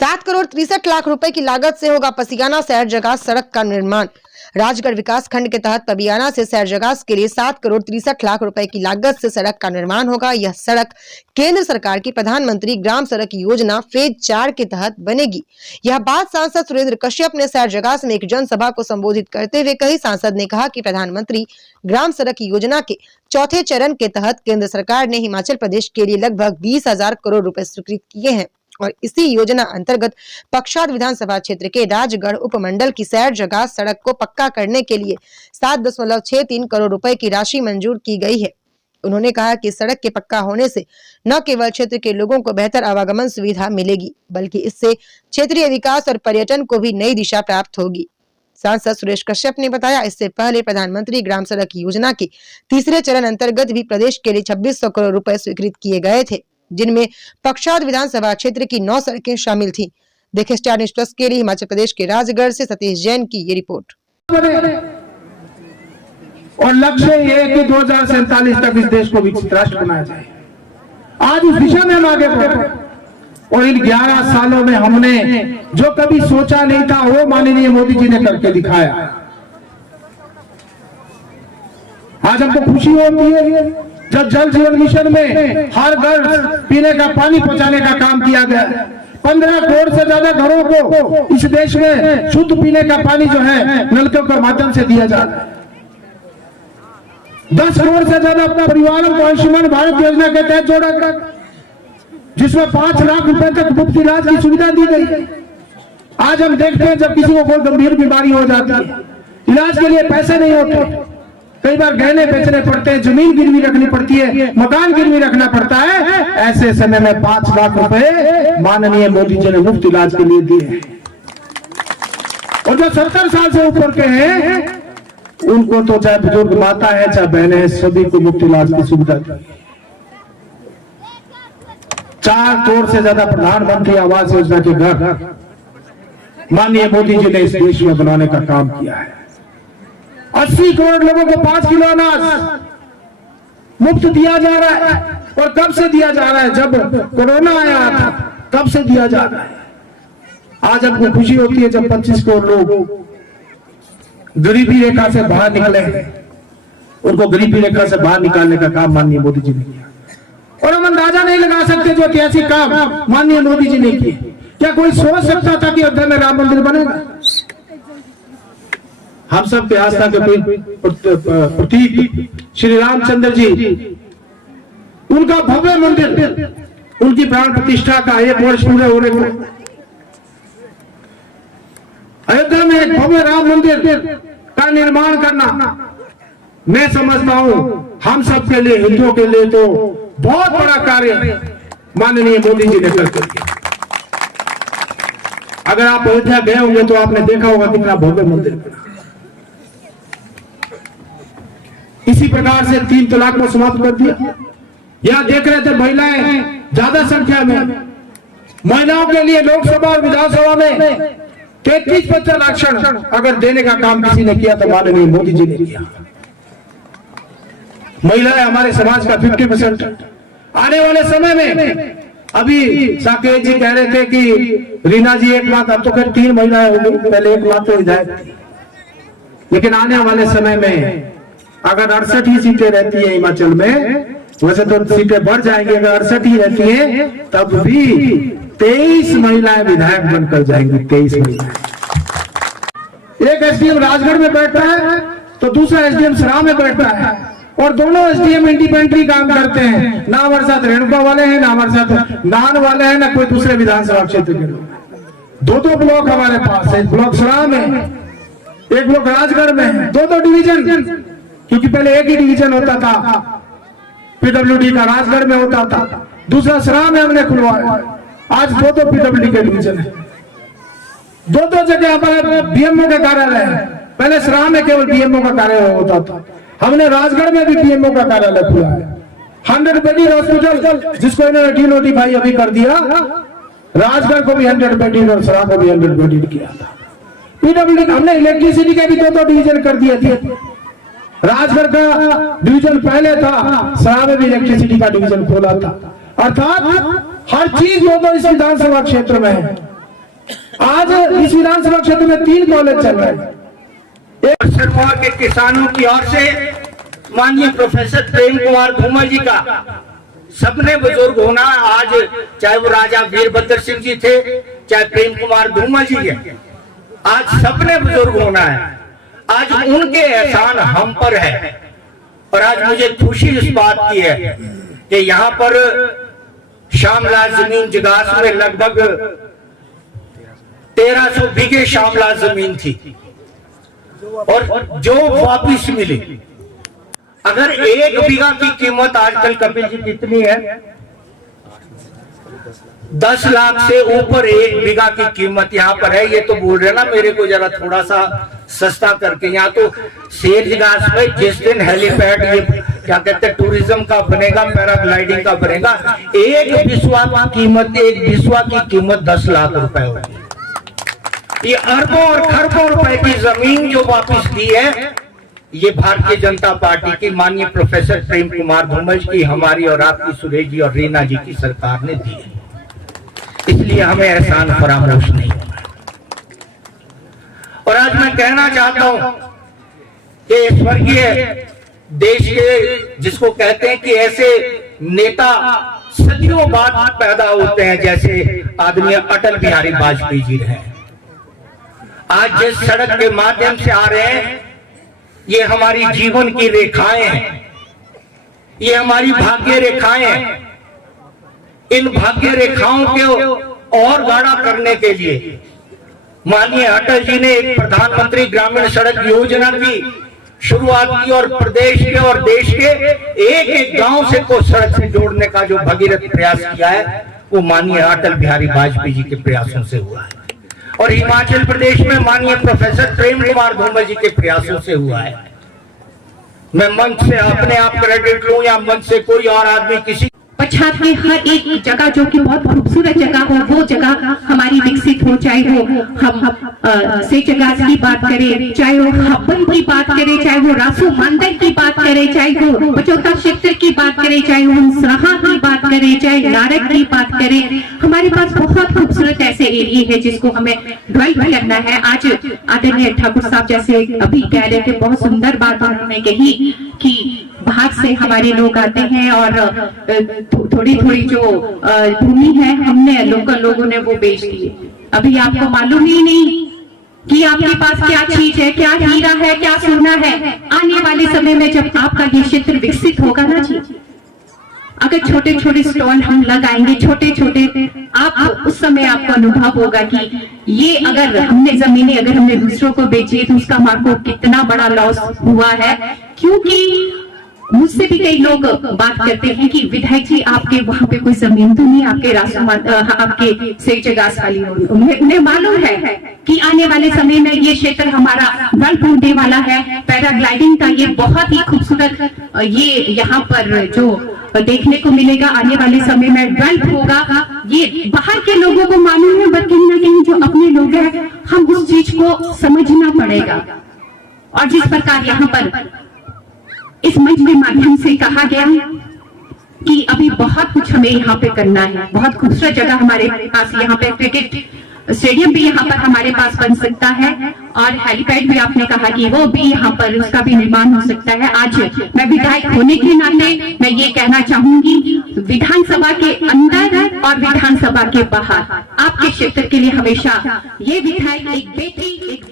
7 करोड़ 63 लाख रुपए की लागत से होगा पसियाना सैरजगाह सड़क का निर्माण। राजगढ़ विकास खंड के तहत पबियाना से सैरजगाह के लिए 7 करोड़ 63 लाख रुपए की लागत से सड़क का निर्माण होगा। यह सड़क केंद्र सरकार की प्रधानमंत्री ग्राम सड़क योजना फेज 4 के तहत बनेगी। यह बात सांसद सुरेंद्र कश्यप ने सैरजगाह में एक जनसभा को संबोधित करते हुए कही। सांसद ने कहा कि प्रधानमंत्री ग्राम सड़क योजना के चौथे चरण के तहत केंद्र सरकार ने हिमाचल प्रदेश के लिए लगभग 20,000 करोड़ रुपए स्वीकृत किए हैं और इसी योजना अंतर्गत पक्षाद विधानसभा क्षेत्र के राजगढ़ उपमंडल की सैरजगाह सड़क को पक्का करने के लिए 7.63 करोड़ रुपए की राशि मंजूर की गई है। उन्होंने कहा कि सड़क के पक्का होने से न केवल क्षेत्र के लोगों को बेहतर आवागमन सुविधा मिलेगी, बल्कि इससे क्षेत्रीय विकास और पर्यटन को भी नई दिशा प्राप्त होगी। सांसद सुरेश कश्यप ने बताया, इससे पहले प्रधानमंत्री ग्राम सड़क योजना के तीसरे चरण अंतर्गत भी प्रदेश के लिए 2600 करोड़ रुपए स्वीकृत किए गए थे, जिनमें पक्षाद विधानसभा क्षेत्र की 9 सड़कें शामिल थी। देखें स्टार न्यूज़ प्लस के लिए हिमाचल प्रदेश के राजगढ़ से सतीश जैन की ये रिपोर्ट। और लक्ष्य ये है कि 2047 तक इस देश को विकसित राष्ट्र बनाया जाए। आज उस दिशा में हम आगे बढ़े और इन 11 सालों में हमने जो कभी सोचा नहीं था वो माननीय मोदी जी ने करके दिखाया। आज हमको खुशी होती है जब जल जीवन मिशन में हर घर पीने का पानी पहुंचाने का काम किया गया। 15 करोड़ से ज्यादा घरों को इस देश में शुद्ध पीने का पानी जो है नलकों के माध्यम से दिया जा रहा है। 10 करोड़ से ज्यादा अपना परिवारों को आयुष्मान भारत योजना के तहत जोड़ा गया, जिसमें 5 लाख रुपए तक मुफ्त इलाज की सुविधा दी गई। आज हम देखते हैं जब किसी को कोई गंभीर बीमारी हो जाती है, इलाज के लिए पैसे नहीं होते, कई बार गहने बेचने पड़ते हैं, जमीन गिरवी रखनी पड़ती है, मकान गिरवी रखना पड़ता है। ऐसे समय में 5 लाख रुपए माननीय मोदी जी ने मुफ्त इलाज के लिए दिए। और जो 70 साल से ऊपर के हैं उनको तो चाहे बुजुर्ग माता है चाहे बहने हैं, सभी को मुफ्त इलाज की सुविधा दी। 4 करोड़ से ज्यादा प्रधानमंत्री आवास योजना के घर माननीय मोदी जी ने इस देश में बनाने का काम किया है। 80 करोड़ लोगों को 5 किलो अनाज मुफ्त दिया जा रहा है। और कब से दिया जा रहा है? जब कोरोना आया था तब से दिया जा रहा है। आज हमको खुशी होती है जब 25 करोड़ लोग गरीबी रेखा से बाहर निकले, उनको गरीबी रेखा से बाहर निकालने का काम माननीय मोदी जी ने किया। और हम अंदाजा नहीं लगा सकते जो ऐतिहासिक काम माननीय मोदी जी ने किए। क्या कोई सोच सकता था कि अयोध्या में राम मंदिर बनेगा? हम सब के आस्था के प्रतीक श्री रामचंद्र जी, उनका भव्य मंदिर, उनकी प्राण प्रतिष्ठा का 1 वर्ष पूरे होने को अयोध्या में एक भव्य राम मंदिर का निर्माण करना, मैं समझता हूं हम सब के लिए, हिंदुओं के लिए तो बहुत बड़ा कार्य माननीय मोदी जी ने करके किया। अगर आप अयोध्या गए होंगे तो आपने देखा होगा कितना भव्य मंदिर बना। इसी प्रकार से 3 तलाक को समाप्त कर दिया। यहां देख रहे थे महिलाएं ज्यादा संख्या में, महिलाओं के लिए लोकसभा और विधानसभा में 33% आरक्षण अगर देने का काम किसी ने किया तो माननीय मोदी जी ने किया। महिलाएं हमारे समाज का 50%। आने वाले समय में अभी साकेत जी कह रहे थे कि रीना जी 1 लाख, अब तो खैर 3 महिलाएं होंगी, पहले 1 लाख तो विधायक थी। लेकिन आने वाले समय में अगर 68 ही सीटें रहती है हिमाचल में, वैसे तो सीटें बढ़ जाएंगी, अगर 68 ही रहती है तब भी 23 महिलाएं विधायक बनकर जाएंगी। 23 महिलाएं। एक एसडीएम राजगढ़ में बैठता है तो दूसरा एसडीएम सराह में बैठता है, और दोनों एसडीएम इंडिपेंडेंटली काम करते हैं। ना हमारे साथ रेणुका वाले हैं, ना हमारे साथ नान वाले हैं, ना कोई दूसरे विधानसभा क्षेत्र के लोग। 2 ब्लॉक हमारे पास है, एक ब्लॉक सराह में, एक ब्लॉक राजगढ़ में है। 2 डिवीजन, क्योंकि पहले एक ही डिवीजन होता था पीडब्ल्यूडी का, राजगढ़ में होता था, दूसरा सराह में हमने खुलवाया। आज 2 पीडब्ल्यूडी के डिवीजन है। 2 जगह हमारे बीएमओ का कार्यालय है। पहले सराह में केवल बीएमओ का कार्यालय होता था, हमने राजगढ़ में भी बीएमओ का कार्यालय खुला है। 100 बेडेड हॉस्पिटल जिसको इन्होंने डीनोटिफाई अभी कर दिया, राजगढ़ को भी 100 बेडेड और सराह को भी 100 बेडेड किया था। पीडब्ल्यूडी हमने इलेक्ट्रिसिटी के भी 2 डिवीजन कर दिए थे। राजगढ़ का डिवीजन पहले था, सराह में भी इलेक्ट्रिसिटी का डिवीजन खोला था। अर्थात हर चीज जो तो इस विधानसभा क्षेत्र में है आज इस विधानसभा क्षेत्र में 3 कॉलेज चल रहे हैं। शर्मा के किसानों की ओर से माननीय प्रोफेसर प्रेम कुमार धूमल जी का सपने बुजुर्ग होना, आज चाहे वो राजा वीरभद्र सिंह जी थे, चाहे प्रेम कुमार धूमल जी है, आज सपने बुजुर्ग होना है। आज उनके एहसान हम पर है। और आज मुझे खुशी इस बात की है कि यहाँ पर श्यामलाल जमीन जगास में लगभग 1300 बीघे श्यामलाल जमीन थी और जो वापिस मिली। अगर 1 बीघा की कीमत आजकल कपिल जी कितनी है? 10 लाख से ऊपर 1 बीघा की कीमत यहाँ पर है। ये तो बोल रहे ना मेरे को जरा थोड़ा सा सस्ता करके। यहाँ तो शेरजगास में जिस दिन हेलीपैड, ये क्या कहते हैं, टूरिज्म का बनेगा, पैराग्लाइडिंग का बनेगा, एक बिस्वा की कीमत 10 लाख रुपए होगी। ये अरबों और खरबों रुपए की जमीन जो वापस दी है, ये भारतीय जनता पार्टी की माननीय प्रोफेसर प्रेम कुमार धूमल की, हमारी और आपकी, सुरेश जी और रीना जी की सरकार ने दी है। इसलिए हमें एहसान फरामोश नहीं होना। और आज मैं कहना चाहता हूं कि स्वर्गीय देश के, जिसको कहते हैं कि ऐसे नेता सदियों बाद पैदा होते हैं जैसे आदमी अटल बिहारी वाजपेयी जी रहे। आज जिस सड़क के माध्यम से आ रहे हैं, ये हमारी जीवन की रेखाएं हैं, ये हमारी भाग्य रेखाएं हैं। इन भाग्य रेखाओं को और गाढ़ा करने के लिए माननीय अटल जी ने एक प्रधानमंत्री ग्रामीण सड़क योजना की शुरुआत की और प्रदेश के और देश के एक एक गांव से को सड़क से जोड़ने का जो भगीरथ प्रयास किया है, वो माननीय अटल बिहारी वाजपेयी जी के प्रयासों से हुआ है। और हिमाचल प्रदेश में माननीय प्रोफेसर प्रेम कुमार धूमल जी के प्रयासों से हुआ है। मैं मंच से अपने आप क्रेडिट लूं या मंच से कोई और आदमी किसी पछात के हर एक जगह जो कि बहुत खूबसूरत जगह हो, वो जगह हमारी विकसित हो। चाहे वो हम सेचगास की बात करें, चाहे वो हब्बन की बात करें, चाहे वो रासू मांदर की बात करें, चाहे वो पचौता क्षेत्र की बात करें, चाहे वो हम सराहा की बात करें, चाहे नारक की बात करें। हमारे पास बहुत खूबसूरत ऐसे एरिया है जिसको हमें डेवलप करना है। आज आदरणीय ठाकुर साहब जैसे अभी कह रहे थे, बहुत सुंदर बात उन्होंने कही कि बाहर से हमारे लोग आते हैं और थोड़ी थोड़ी जो भूमि है हमने लोकल लोगों ने वो बेच दी। अभी आपको मालूम ही नहीं कि आपके पास क्या चीज है, क्या हीरा है, क्या सोना है। आने वाले समय में जब आपका ये क्षेत्र विकसित होगा ना जी, अगर छोटे छोटे स्टॉल हम लगाएंगे, छोटे छोटे, आप उस समय आपको अनुभव होगा कि ये अगर हमने जमीनें अगर हमने दूसरों को बेची तो उसका हमारे कितना बड़ा लॉस हुआ है। क्योंकि मुझसे भी कई लोग बात करते हैं कि विधायक जी आपके वहां पे कोई जमीन तो नहीं, आपके आपके सेचगास वाली उन्हें मालूम है कि आने वाले समय में ये क्षेत्र हमारा डेवलप होने वाला है। पैराग्लाइडिंग का ये बहुत ही खूबसूरत ये यहाँ पर जो देखने को मिलेगा, आने वाले समय में डेवलप होगा। ये बाहर के लोगों को मालूम है, बट कहीं ना कहीं जो अपने लोग हैं, हम उस चीज को समझना पड़ेगा। और जिस प्रकार यहाँ पर इस मंच के माध्यम से कहा गया कि अभी बहुत कुछ हमें यहाँ पे करना है। बहुत खूबसूरत जगह हमारे पास यहाँ पे क्रिकेट स्टेडियम भी यहाँ पर हमारे पास बन सकता है और हेलीपैड भी आपने कहा कि वो भी यहाँ पर उसका भी निर्माण हो सकता है। आज मैं विधायक होने के नाते मैं ये कहना चाहूंगी, विधानसभा के अंदर और विधानसभा के बाहर आपके क्षेत्र के लिए हमेशा ये विधायक एक बेटी एक